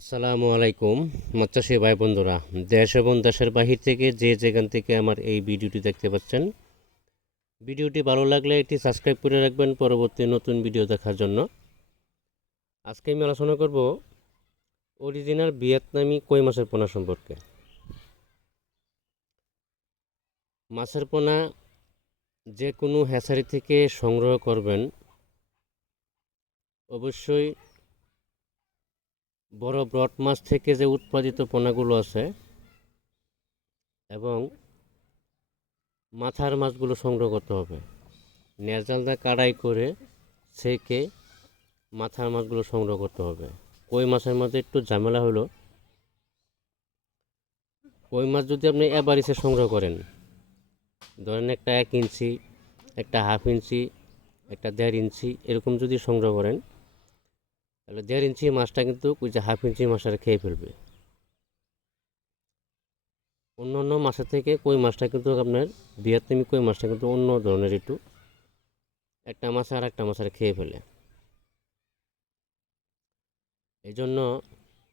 আসসালামু আলাইকুম মৎস্যচাষী ভাই বন্ধুরা, দেশ এবং দেশের বাহির থেকে যে যেখান থেকে আমার এই ভিডিওটি দেখতে পাচ্ছেন, ভিডিওটি ভালো লাগলে এটি সাবস্ক্রাইব করে রাখবেন পরবর্তী নতুন ভিডিও দেখার জন্য। আজকে আমি আলোচনা করব অরিজিনাল ভিয়েতনামি কই মাছের পোনা সম্পর্কে। মাছের পোনা যে কোনো হ্যাচারি থেকে সংগ্রহ করবেন, অবশ্যই বড় ব্রড মাছ থেকে যে উৎপাদিত পোনাগুলো আছে এবং মাথার মাছগুলো সংগ্রহ করতে হবে। নেজালদা কাড়াই করে ছেঁকে মাথার মাছগুলো সংগ্রহ করতে হবে। কই মাছের মধ্যে একটু ঝামেলা হলো, কই মাছ যদি আপনি এভারেজে সংগ্রহ করেন, ধরেন একটা 1 ইঞ্চি, একটা 1/2 ইঞ্চি, একটা 1.5 ইঞ্চি এরকম যদি সংগ্রহ করেন, তাহলে 1.5 ইঞ্চি মাছটা কিন্তু ওই যে 1/2 ইঞ্চি মাছটা খেয়ে ফেলবে। অন্য অন্য মাছের থেকে কই মাছটা কিন্তু আপনার ভিয়েতনামি কই মাছটা কিন্তু অন্য ধরনের, একটু একটা মাছ আর একটা মাছের খেয়ে ফেলে। এই জন্য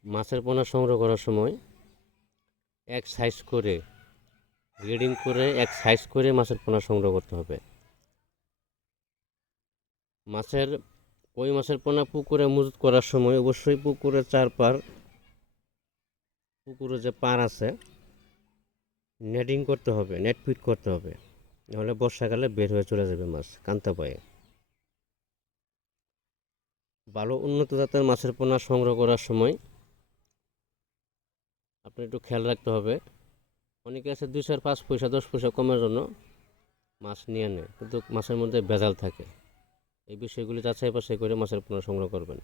মাছের পোনা সংগ্রহ করার সময় এক সাইজ করে গ্রেডিং করে এক সাইজ করে মাছের পোনা সংগ্রহ করতে হবে। মাছের কই মাছের পোনা পুকুরে মজুত করার সময় অবশ্যই পুকুরের চারপার, পুকুরে যে পার আছে, নেটিং করতে হবে, নেট ফিট করতে হবে, নাহলে বর্ষাকালে বের হয়ে চলে যাবে মাছ কান্তা পায়ে। ভালো উন্নত জাতের মাছের পোনা সংগ্রহ করার সময় আপনি একটু খেয়াল রাখতে হবে। অনেকে আছে 2 4 5 পয়সা 10 পয়সা কমের জন্য মাছ নিয়ে নেয়, কিন্তু মাছের মধ্যে ভেজাল থাকে। এই বিষয়গুলি যাচাই বাছাই করে মাছের পোনা সংগ্রহ করবেন।